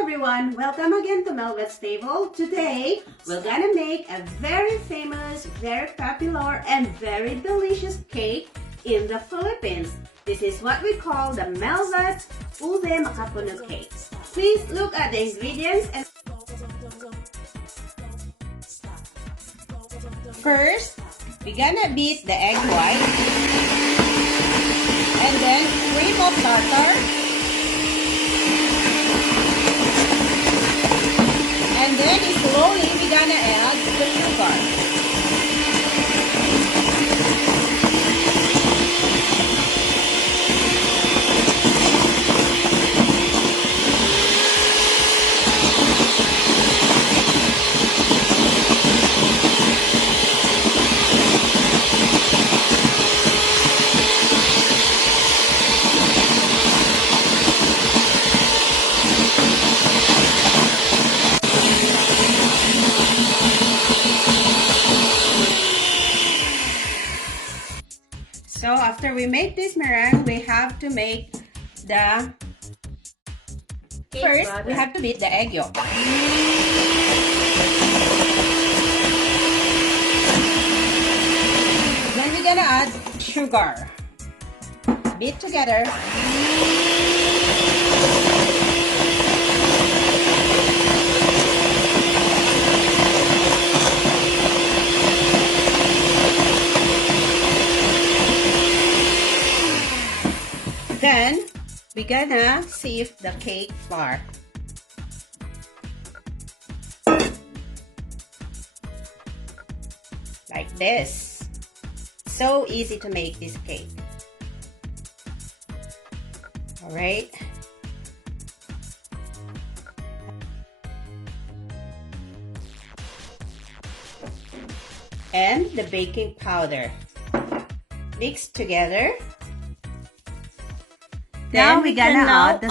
everyone, welcome again to Mhelbeth's table. Today, we're gonna make a very famous, very popular, and very delicious cake in the Philippines. This is what we call the Mhelbeth UBE MACAPUNO cake. Please look at the ingredients. And first, we're gonna beat the egg white, and then cream of tartar, and then slowly we're gonna add the sugar. So after we make this meringue, we have to make the first we have to beat the egg yolk. Then we're gonna add sugar. Beat together. Then, we're gonna sieve the cake flour. Like this. So easy to make this cake. Alright. And the baking powder. Mix together. Now we're gonna add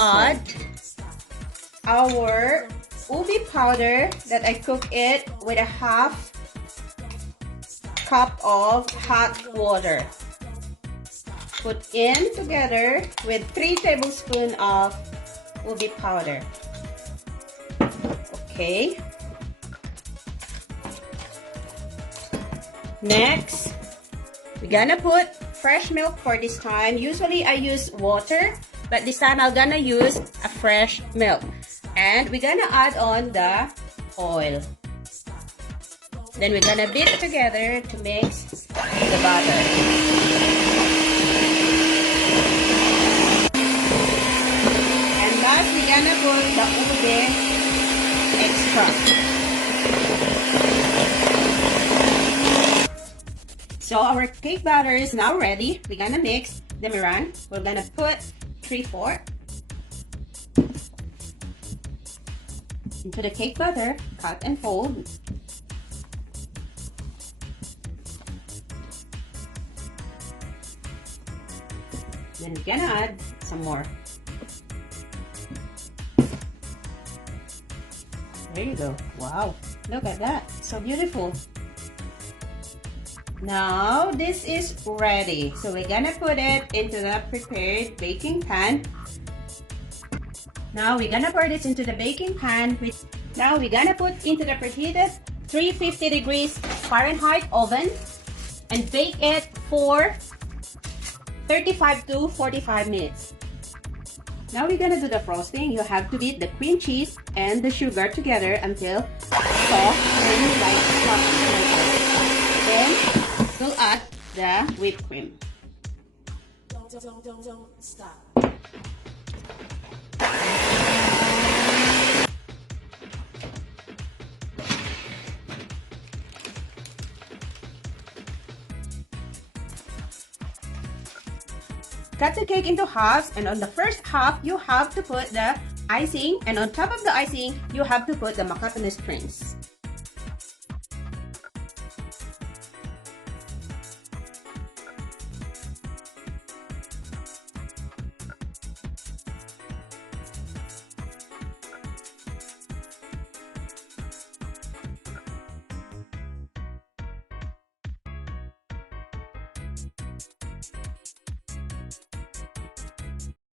our UBE powder that I cook it with a half cup of hot water. Put in together with 3 tablespoons of UBE powder. Okay. Next, we're gonna put fresh milk for this time. Usually I use water, but this time I'm gonna use a fresh milk. And we're gonna add on the oil. Then we're gonna beat together to mix the butter. And last, we're gonna put the UBE extract. So our cake batter is now ready. We're gonna mix the meringue. We're gonna put 3/4 into the cake batter, cut and fold. Then we're gonna add some more. There you go. Wow, look at that, so beautiful. Now this is ready. So we're gonna put it into the prepared baking pan. Now we're gonna pour this into the baking pan. Now we're gonna put into the preheated 350 degrees Fahrenheit oven and bake it for 35 to 45 minutes. Now we're gonna do the frosting. You have to beat the cream cheese and the sugar together until soft and like fluffy. Then we'll add the whipped cream. Don't stop. Cut the cake into halves, and on the first half, you have to put the icing, and on top of the icing, you have to put the macapuno strings.